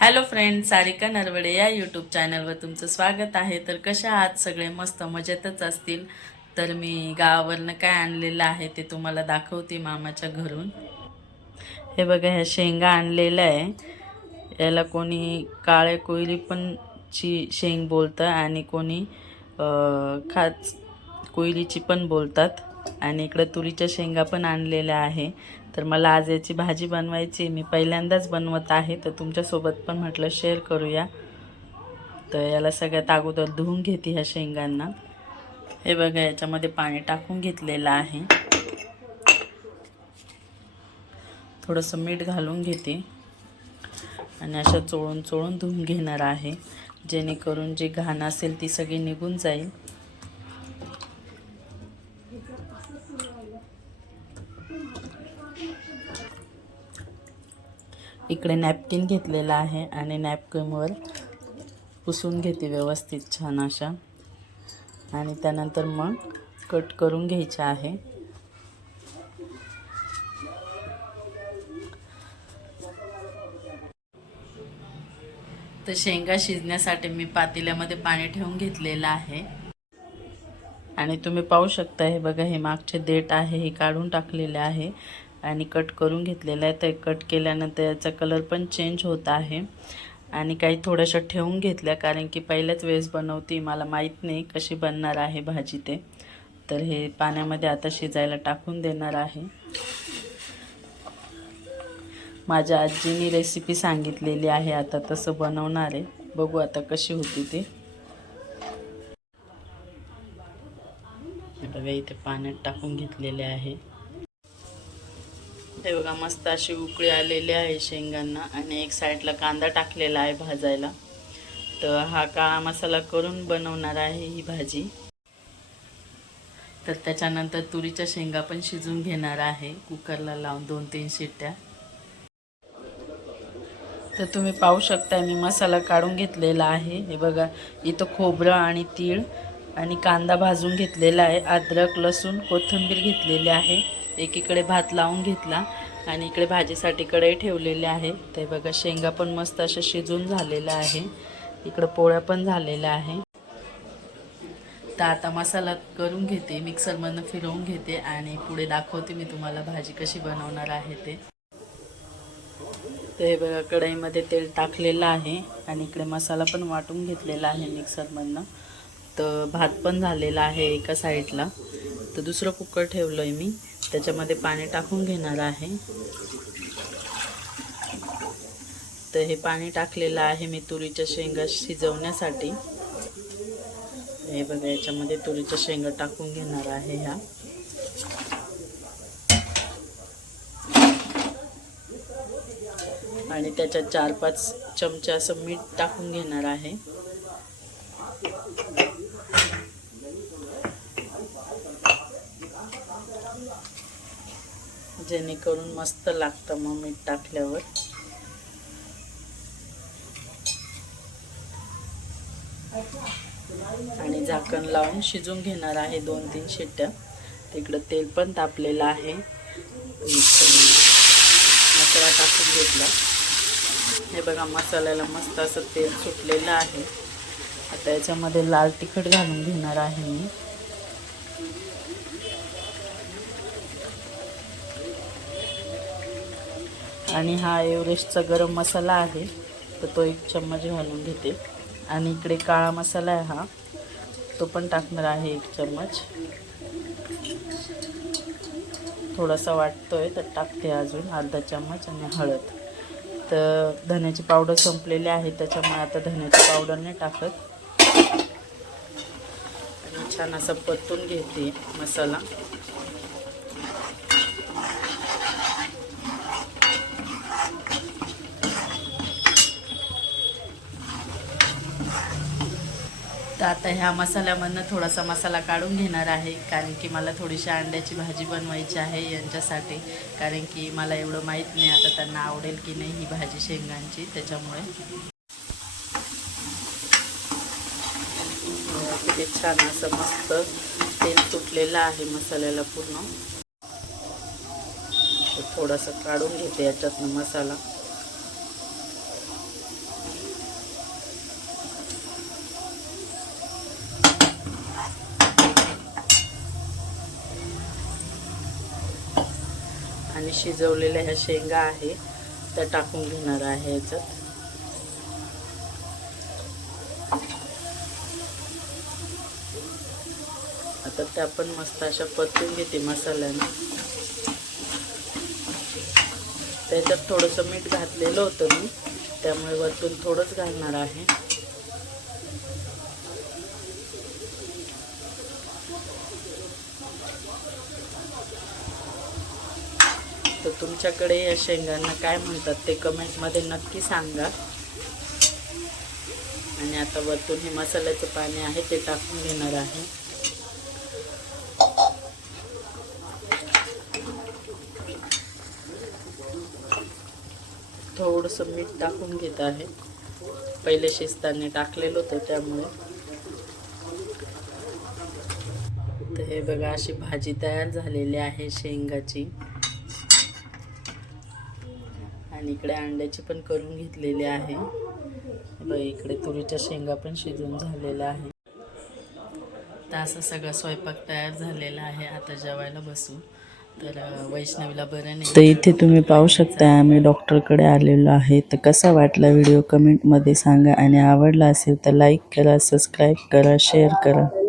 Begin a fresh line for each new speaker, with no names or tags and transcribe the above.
Hello friend Sarika Narwade या YouTube चॅनलवर तुमचं स्वागत आहे. तर कशा आहात? सगळे मस्त मजेतच असतील? तर मी गावावरनं काय आणलेलं आहे ते तुम्हाला दाखवते मामाच्या घरून. हे बघा ह्या शेंगा आणलेल्या आहे. याला कोणी काळे कोयरी पण ची शेंग बोलतं आणि कोणी खाच कोयलीची पण बोलतात. आणि इकडं तुरीच्या शेंगा पण आणलेल्या आहे. तर मला आज याची भाजी बनवायची मी पहिल्यांदाच बनवत आहे. तर तुमच्यासोबत पण म्हटलं शेअर करूया. तर याला सगळ्यात अगोदर धुवून घेते ह्या शेंगांना. हे बघा याच्यामध्ये पाणी टाकून घेतलेलं आहे. थोडंसं मीठ घालून घेते. आणि अशा चोळून चोळून धुवून घेणार आहे. जेणेकरून जी घाण असेल ती सगळी निघून जाईल. इकडे नॅपकिन घेतलेला आहे आणि नॅपकिनवर पुसून घेते व्यवस्थित छान अशा. आणि त्यानंतर मग कट करून घ्यायचा आहे. तर शेंगा शिजण्यासाठी मी पातेल्यामध्ये पाणी ठेवून घेतलेलं आहे. आणि तुम्ही पाहू शकता हे बघा हे मागचे देठ आहे हे काढून टाकलेले आहे. आणि कट करून घेतलेलं आहे. तर कट केल्यानंतर याचा कलर पण चेंज होत आहे. आणि काही थोड्याशा ठेवून घेतल्या कारण की पहिल्याच वेळेस बनवती मला माहीत नाही कशी बनणार आहे भाजी ते. तर हे पाण्यामध्ये आता शिजायला टाकून देणार आहे. माझ्या आजीनी रेसिपी सांगितलेली आहे आता तसं बनवणार आहे. बघू आता कशी होती ते. बघा इथे पाण्यात टाकून घेतलेले आहे. हे बघा मस्त अशी उकळी आलेली आहे शेंगांना आणि एक साईडला कांदा टाकलेला आहे भाजायला. तर हा काळा मसाला करून बनवणार आहे ही भाजी. तर त्याच्यानंतर तुरीच्या शेंगा पण शिजून घेणार आहे. कुकरला लावून दोन तीन शिट्ट्या. तर तुम्ही पाहू शकता मी मसाला काढून घेतलेला आहे. हे बघा इथं खोबरं आणि तीळ आणि कांदा भाजून घेतलेला आहे. अद्रक लसूण कोथिंबीर घेतलेली आहे. एकीकडे भात लावून घेतला आणि इकडे भाजीसाठी कढई ठेवलेली आहे. ते बघा शेंगा पण मस्त अशा शिजून झालेल्या आहे. इकडं पोळ्या पण झालेल्या आहे. तर आता मसाला करून घेते मिक्सरमधनं फिरवून घेते आणि पुढे दाखवते मी तुम्हाला भाजी कशी बनवणार आहे ते. तर हे बघा कढईमध्ये तेल टाकलेलं आहे आणि इकडे मसाला पण वाटून घेतलेला आहे मिक्सरमधनं. तर भात पण झालेला आहे एका साईडला. तर दुसरं कुकर ठेवलं आहे मी. त्याच्यामध्ये पाणी टाकून घेणार आहे. तर हे पाणी टाकलेलं आहे मी तुरीच्या शेंगा शिजवण्यासाठी. हे बघा याच्यामध्ये तुरीच्या शेंगा टाकून घेणार आहे ह्या. आणि त्याच्यात चार पाच चमचे असं मीठ टाकून घेणार आहे. जेणेकरून मस्त लागतं मग मीठ टाकल्यावर. आणि झाकण लावून शिजून घेणार आहे दोन तीन शिट्ट्या. तिकडं तेल पण तापलेलं आहे. मसाला टाकून घेतला. हे बघा मसाल्याला मस्त असं तेल सुटलेलं आहे. आता याच्यामध्ये लाल तिखट घालून घेणार आहे मी. आणि हा एव्हरेस्टचा गरम मसाला आहे तर तो एक चम्मच घालून घेते. आणि इकडे काळा मसाला आहे हा तो पण टाकणार आहे एक चम्मच. थोडासा वाटतोय तर टाकते अजून अर्धा चम्मच आणि हळद. तर धन्याची पावडर संपलेली आहे त्याच्यामुळे आता धन्याची पावडर नाही टाकत. छान असं परतून घेते मसाला. तर आता ह्या मसाल्यामधनं थोडासा मसाला काढून घेणार आहे कारण की मला थोडीशी अंड्याची भाजी बनवायची आहे यांच्यासाठी. कारण की मला एवढं माहीत नाही आता त्यांना आवडेल की नाही ही भाजी शेंगांची त्याच्यामुळे. किती छान असं मस्त तेल तुटलेलं आहे मसाल्याला पूर्ण. थोडंसं काढून घेते याच्यातनं मसाला. आणि शिजवलेल्या ह्या शेंगा आहे त्या टाकून घेणार आहे याच्यात. आता त्या पण मस्त अशा परतून घेते मसाल्याने. त्याच्यात थोडंसं मीठ घातलेलं होतं मी त्यामुळे वरतून थोडंच घालणार आहे. तर तुमच्याकडे या शेंगांना काय म्हणतात ते कमेंटमध्ये नक्की सांगा. आणि आता वरतून हे मसाल्याचं पाणी आहे ते टाकून घेणार आहे. थोडंसं मीठ टाकून घेत आहे. पहिले शिजताना टाकलेलं होतं त्यामुळे. तर हे बघा अशी भाजी तयार झालेली आहे शेंगाची. आणि इकडे अंड्याची पण करून घेतलेली आहे. बघ इकडे तुरीच्या शेंगा पण शिजून झालेल्या आहे तर असं सगळा स्वयंपाक तयार झालेला आहे. आता जेवायला बसू. तर वैष्णवीला बरं नाही. तर इथे तुम्ही पाहू शकता आम्ही डॉक्टरकडे आलेलो आहे. तर कसा वाटला व्हिडिओ? कमेंटमध्ये सांगा. आणि आवडला असेल तर लाईक करा सबस्क्राईब करा शेअर करा.